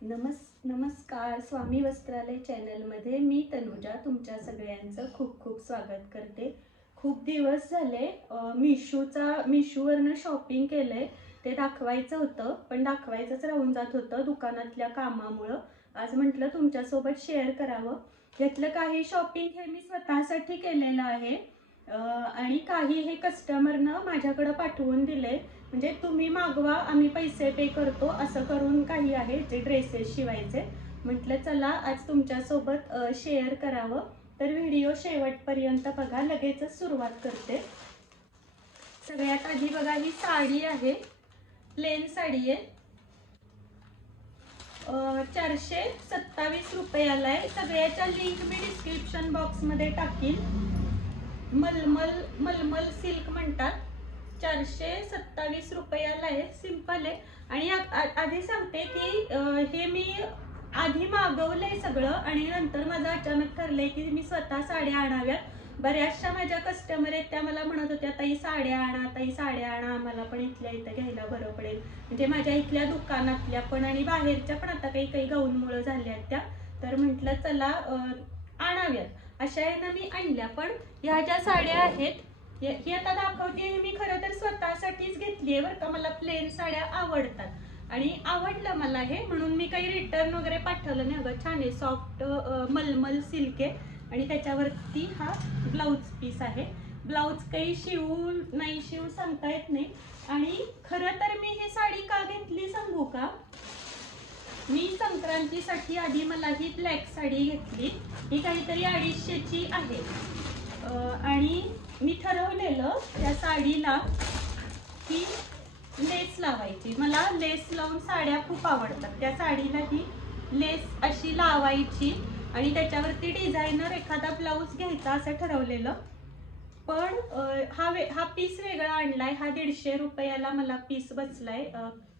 नमस् नमस्कार स्वामी वस्त्रालय चॅनलमध्ये मी तनुजा तुमच्या सगळ्यांचं खूप खूप स्वागत करते. खूप दिवस झाले मिशूचा मिशोचा मिशोवरनं शॉपिंग आहे ते दाखवायचं होतं पण दाखवायचंच राहून जात होतं दुकानातल्या कामामुळं. आज म्हटलं तुमच्यासोबत शेअर करावं. यातलं काही शॉपिंग हे मी स्वतःसाठी केलेलं आहे. आणि काही हे कस्टमरनं माझ्याकडं पाठवून दिले म्हणजे तुम्ही मागवा आम्ही पैसे पे करतो असं करून काही आहे जे ड्रेसेस शिवायचे. म्हटलं चला आज तुमच्यासोबत शेअर करावं. तर व्हिडिओ शेवटपर्यंत बघा लगेचच सुरुवात करते. सगळ्यात आधी बघा ही साडी आहे. प्लेन साडी आहे. चारशे सत्तावीस रुपयाला आहे. सगळ्याच्या लिंक मी डिस्क्रिप्शन बॉक्समध्ये टाकीन. मलमल मलमल सिल्क म्हणतात. चारशे सत्तावीस रुपयाला आहे. सिंपल आहे. आणि आधी सांगते की हे मी आधी मागवलंय सगळं आणि नंतर माझं अचानक ठरलंय की मी स्वतः साड्या आणाव्यात बऱ्याचशा माझ्या कस्टमर आहेत त्या मला म्हणत होत्या ताई साड्या आणा ताई साड्या आणा आम्हाला पण इथल्या इथं घ्यायला बरं पडेल. म्हणजे माझ्या इथल्या दुकानातल्या पण आणि बाहेरच्या पण आता काही काही गाऊनमुळं झाल्या आहेत त्या. तर म्हटलं चला आणाव्यात. अशा यानं मी आणल्या. पण ह्या ज्या साड्या आहेत हे हे आता दाखवते हे मी खरं तर स्वतःसाठीच घेतली आहे बरं का. मला प्लेन साड्या आवडतात. आणि आवडलं मला हे म्हणून मी काही रिटर्न वगैरे पाठवलं नाही अगं. छान आहे सॉफ्ट मलमल सिल्क आहे. आणि त्याच्यावरती हा ब्लाऊज पीस आहे. ब्लाऊज काही शिवून नाही शिवून सांगता येत नाही. आणि खरं तर मी ही साडी का घेतली सांगू का? मी संक्रांतीसाठी आधी मला ही ब्लॅक साडी घेतली. ही काहीतरी अडीचशेची आहे. आणि मी ठरवलेलं त्या साडीला ही लेस लावायची. मला लेस लावून साड्या खूप आवडतात. त्या साडीला ही लेस अशी लावायची आणि त्याच्यावरती डिझायनर एखादा ब्लाऊज घ्यायचा असं ठरवलेलं. पण हा वे हा पीस वेगळा आणलाय. हा दीडशे रुपयाला मला पीस बसलाय.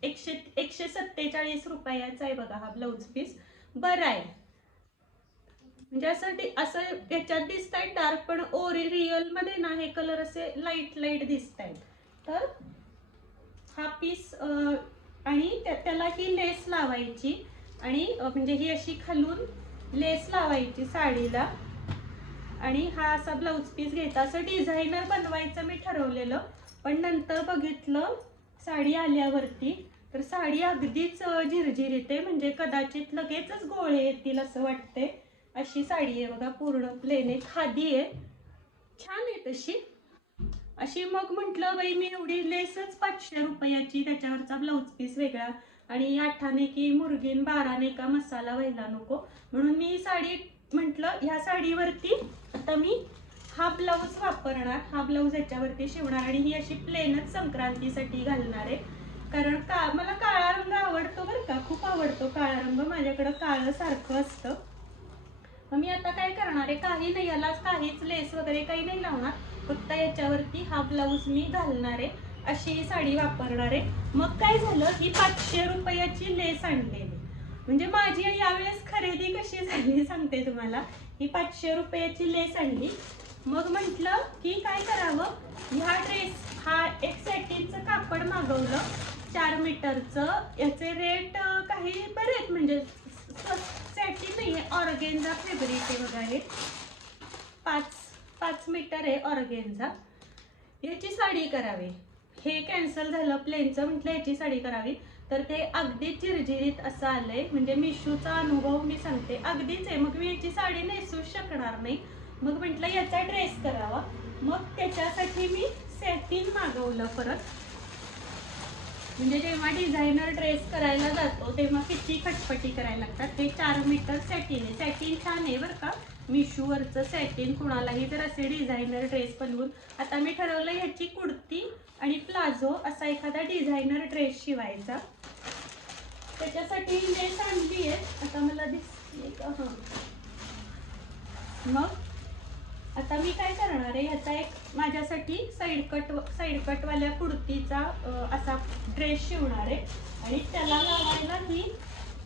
एकशे एकशे सत्तेचाळीस रुपयाचा आहे बघा हा ब्लाऊज पीस. बरा आहे. म्हणजे असं डि- असं याच्यात दिसत आहेत डार्क पण ओरि रिअलमध्ये ना हे कलर असे लाइट लाइट दिसत आहेत. तर हा पीस आणि त्याला ही लेस लावायची. आणि म्हणजे ही अशी खालून लेस लावायची साडीला. आणि हा असा ब्लाऊज पीस घ्यायचा. असं डिझायनर बनवायचं मी ठरवलेलं. पण नंतर बघितलं साडी आल्यावरती. तर साडी अगदीच झिरझिर येते म्हणजे कदाचित लगेचच गोळे येतील असं वाटते अशी साडी आहे बघा पूर्ण प्लेन आहे खादी आहे. छान आहे तशी. अशी मग म्हटलं बाई मी एवढी लेसच पाचशे रुपयाची त्याच्यावरचा ब्लाऊज पीस वेगळा. आणि आठाने की मुरगीन बाराने का मसाला व्हायला नको. म्हणून मी साडी म्हटलं ह्या साडीवरती आता मी हा ब्लाऊज वापरणार. हा ब्लाऊज याच्यावरती शिवणार आणि ही अशी प्लेनच संक्रांतीसाठी घालणार आहे. कारण का मला काळा रंग आवडतो बरं का. खूप आवडतो काळा रंग. माझ्याकडं काळं सारखं असतं. मग मी आता काय करणार आहे? काही नाही याला काहीच लेस वगैरे काही नाही लावणार. फक्त याच्यावरती हा ब्लाऊज मी घालणार आहे. अशी ही साडी वापरणार आहे. मग काय झालं? ही पाचशे रुपयाची लेस आणलेली. म्हणजे माझी यावेळेस खरेदी कशी झाली सांगते तुम्हाला. ही पाचशे रुपयाची लेस आणली. मग म्हटलं की काय करावं? ह्या ड्रेस हा एक सॅटिनचं कापड मागवलं. चार मीटरचं याचे रेट काही बरे आहेत. म्हणजे सॅटिन नाही. ऑर्गेन्झा फॅब्रिक आहे बघा हे. पाच पाच मीटर आहे ऑर्गेन्झा. याची साडी करावी. हे कॅन्सल झालं प्लेनचं म्हटलं याची साडी करावी. तर ते अगदी चिरजिरीत असं आलंय. म्हणजे मिशूचा अनुभव मी सांगते. अगदीच आहे. मग मी याची साडी नेसू शकणार नाही. मग म्हटलं याचा ड्रेस करावा. मग त्याच्यासाठी मी सॅटिन मागवलं परत. म्हणजे जेव्हा डिझायनर ड्रेस करायला जातो तेव्हा किती खटपटी करायला लागतात? हे चार मीटर सॅटिन आहे. सॅटिन छान आहे बरं का. मिशूवरचं सॅटिन कुणालाही जर असे डिझायनर ड्रेस बनवून. आता मी ठरवलं ह्याची कुर्ती आणि प्लाझो असा एखादा डिझायनर ड्रेस शिवायचा. त्याच्यासाठी लेस आणली आहे आता मला दिसली का? हां. मग? आता मी काय करणार आहे ह्याचा एक माझ्यासाठी साईड कट साईड कटवाल्या कुर्तीचा असा ड्रेस शिवणार आहे. आणि त्याला लावायला मी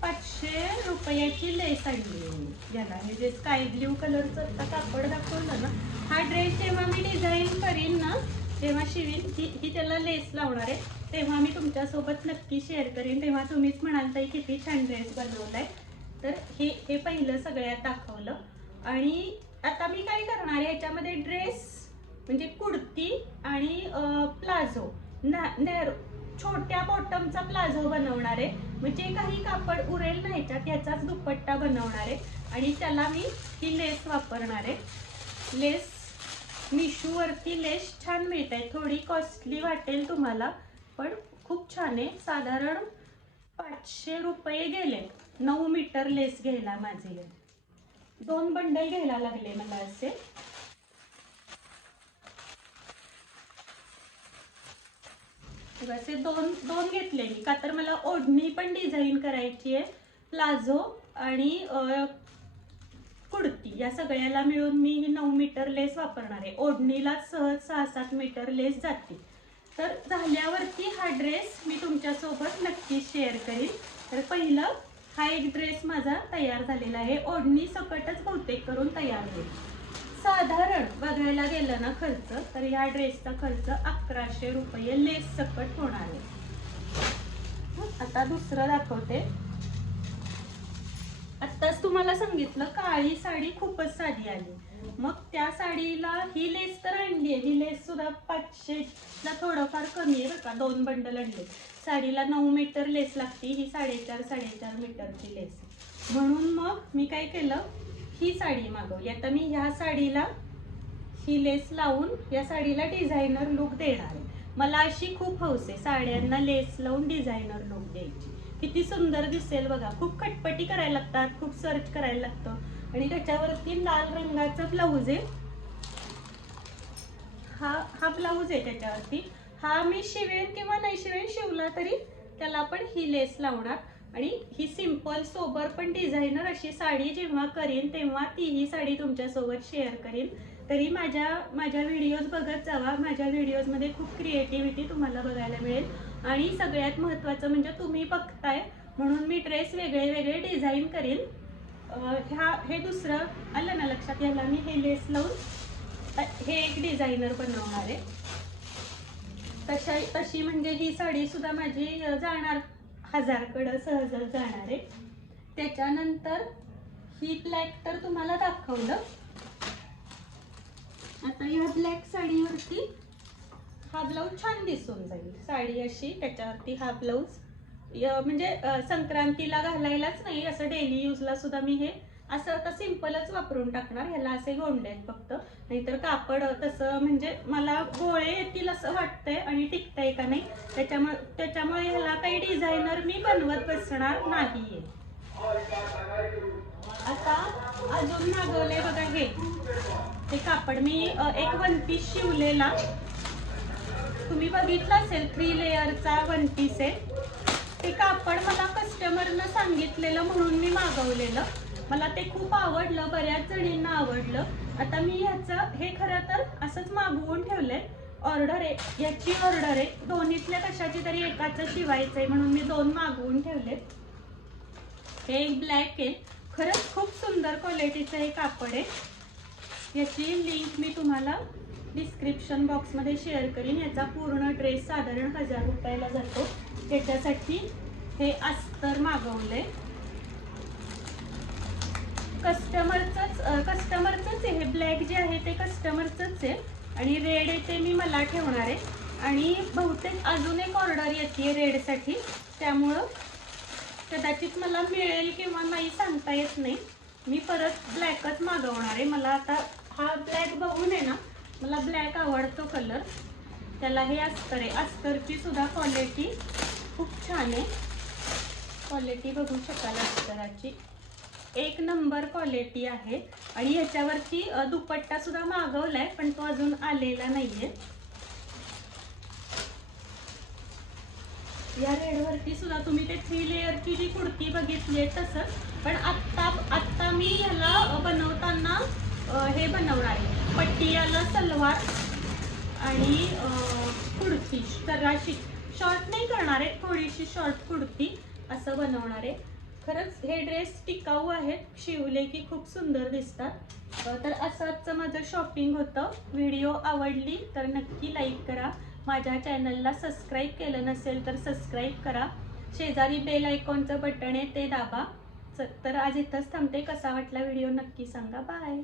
पाचशे रुपयाची लेस आणली याला हे जे स्काय ब्ल्यू कलरचं आता कापड दाखवलं ना हा ड्रेस जेव्हा मी डिझाईन करीन ना जेव्हा शिवीन ही ही त्याला लेस लावणार आहे. तेव्हा मी तुमच्यासोबत नक्की शेअर करेन. तेव्हा तुम्हीच म्हणाल ताई किती छान ड्रेस बनवलाय. तर हे हे पहिलं सगळ्यात दाखवलं. आणि आता मी काय करणार आहे याच्यामध्ये ड्रेस म्हणजे कुर्ती आणि प्लाझो. ना नॅरो छोट्या बॉटमचा प्लाझो बनवणार आहे. म्हणजे काही कापड उरेल ना ह्याच्यात याचाच दुपट्टा बनवणार आहे. आणि त्याला मी ही लेस वापरणार आहे. लेस मिशूवरती लेस छान मिळत आहे थोडी कॉस्टली वाटेल तुम्हाला पण खूप छान आहे. साधारण पाचशे रुपये गेले. नऊ मीटर लेस घ्यायला माझे. दोन बंडल घ्यायला लागले मला असे. असे दोन दोन घेतले मी. का तर मला ओढणी पण डिझाईन करायची आहे प्लाझो आणि कुडती. या सगळ्याला मिळून मी ही नऊ मीटर लेस वापरणार आहे. ओढणीला सहज सहा सात मीटर लेस जाते तर झाल्यावरती हा ड्रेस मी तुमच्यासोबत नक्की शेअर करीन. तर पहिलं हा एक ड्रेस माझा तयार झालेला आहे. ओढणी सकटच बहुतेक करून तयार होईल. साधारण बघायला गेलं ना खर्च तर या ड्रेसचा खर्च अकराशे रुपये लेस सकट होणार आहे. आता दुसरं दाखवते. आत्ताच तुम्हाला सांगितलं काळी साडी खूपच साधी आली. मग त्या साडीला ही लेस तर आणली आहे. ही लेस सुद्धा पाचशेला थोडंफार कमी आहे बघा दोन बंडल आणले. साडीला नऊ मीटर लेस लागते ही साडेचार साडेचार मीटरची लेस. म्हणून मग मी काय केलं ही साडी मागवली. आता मी ह्या साडीला ही लेस लावून या साडीला डिझायनर लुक देणार आहे. मला अशी खूप हौस आहे साड्यांना लेस लावून डिझायनर लुक द्यायची. किती सुंदर दिसेल बघा. खूप खटपटी करायला लागतात खूप सर्च करायला लागतं. आणि त्याच्यावरती लाल रंगाचा ब्लाऊज आहे. हा हा ब्लाऊज आहे त्याच्यावरती. हा मी शिवेन किंवा नाही शिवेन शिवला तरी त्याला पण ही लेस लावणार. आणि ही सिंपल सोबर पण डिझायनर अशी साडी जेव्हा करीन तेव्हा तीही साडी तुमच्यासोबत शेअर करीन. तरी माझ्या माझ्या व्हिडिओज बघत जावा. माझ्या व्हिडिओजमध्ये खूप क्रिएटिव्हिटी तुम्हाला बघायला मिळेल. आणि सगळ्यात महत्त्वाचं म्हणजे तुम्ही बघताय म्हणून मी ड्रेस वेगळे वेगळे डिझाईन करेन. ह्या हे दुसरं आलं ना लक्षात घ्यायला मी हे लेस लावून हे एक डिझायनर बनवणार आहे. तशा तशी म्हणजे ही साडी सुद्धा माझी जाणार हजारकडं सहज जाणार आहे. त्याच्यानंतर ही ब्लॅक तर तुम्हाला दाखवलं. आता ह्या ब्लॅक साडीवरती हा ब्लाऊज छान दिसून जाईल. साडी अशी त्याच्यावरती हा ब्लाऊज म्हणजे संक्रांतीला घालायलाच नाही असं डेली यूजला सुद्धा मी हे असं आता सिम्पलच वापरून टाकणार. ह्याला असे गोंडे आहेत फक्त. नाहीतर कापड तसं म्हणजे मला गोळे येतील असं वाटतंय आणि टिकतंय का नाही त्याच्यामुळे त्याच्यामुळे ह्याला काही डिझायनर मी बनवत बसणार नाहीये. आता अजून मागवले बघा हे. ते कापड मी एक वन पीस शिवलेला. तुम्ही बघितलं असेल थ्री लेअरचा वन पीस आहे. ते कापड मला कस्टमरनं सांगितलेलं म्हणून मी मागवलेलं. मला ते खूप आवडलं बऱ्याच जणींना आवडलं. आता मी ह्याचं हे खरं तर असंच मागवून ठेवलंय. ऑर्डर आहे याची ऑर्डर आहे. दोन्हीतल्या कशाची तरी एकाचं शिवायचं आहे म्हणून मी दोन मागवून ठेवले हे एक ब्लॅक आहे. खरंच खूप सुंदर क्वालिटीचं हे कापड आहे. याची लिंक मी तुम्हाला डिस्क्रिप्शन बॉक्समध्ये शेअर करीन. याचा पूर्ण ड्रेस साधारण हजार रुपयाला जातो. त्याच्यासाठी हे अस्तर मागवलंय. कस्टमरचंच कस्टमरचंच आहे. हे ब्लॅक जे आहे ते कस्टमरचंच आहे. आणि रेड आहे ते मी मला ठेवणार आहे. आणि बहुतेक अजून एक ऑर्डर येते रेडसाठी त्यामुळं कदाचित मला मिळेल किंवा नाही सांगता येत नाही. मी परत ब्लॅकच मागवणार आहे. मला आता हा ब्लॅक बघून आहे ना मला ब्लॅक आवडतो कलर त्याला हे अस्तर आहे. अस्तरची सुद्धा क्वालिटी खूप छान आहे. क्वालिटी बघू शकाल अस्तराची. एक नंबर क्वालिटी आहे. आणि ह्याच्यावरती दुपट्टा सुद्धा मागवलाय पण तो अजून आलेला नाहीये. या रेडवरती सुद्धा तुम्ही ते थ्री लेअरची जी कुर्ती बघितली आहे तसंच पण आत्ता आत्ता मी ह्याला बनवताना हे बनवणार आहे. पट्टियाला सलवार आणि कुडती कुर्ती शॉर्ट नाही करणार आहे थोडीशी शॉर्ट कुर्ती असं बनवणार आहे. खरंच हे ड्रेस टिकाऊ आहेत शिवले की खूप सुंदर दिसतात. तर असंच माझं शॉपिंग होतं. व्हिडिओ आवडली तर नक्की लाईक करा. माझ्या चॅनलला सबस्क्राईब केलं नसेल तर सबस्क्राईब करा. शेजारी बेल आयकॉनचं बटन आहे ते दाबा. तर आज इथंच थांबते. कसा वाटला व्हिडिओ नक्की सांगा. बाय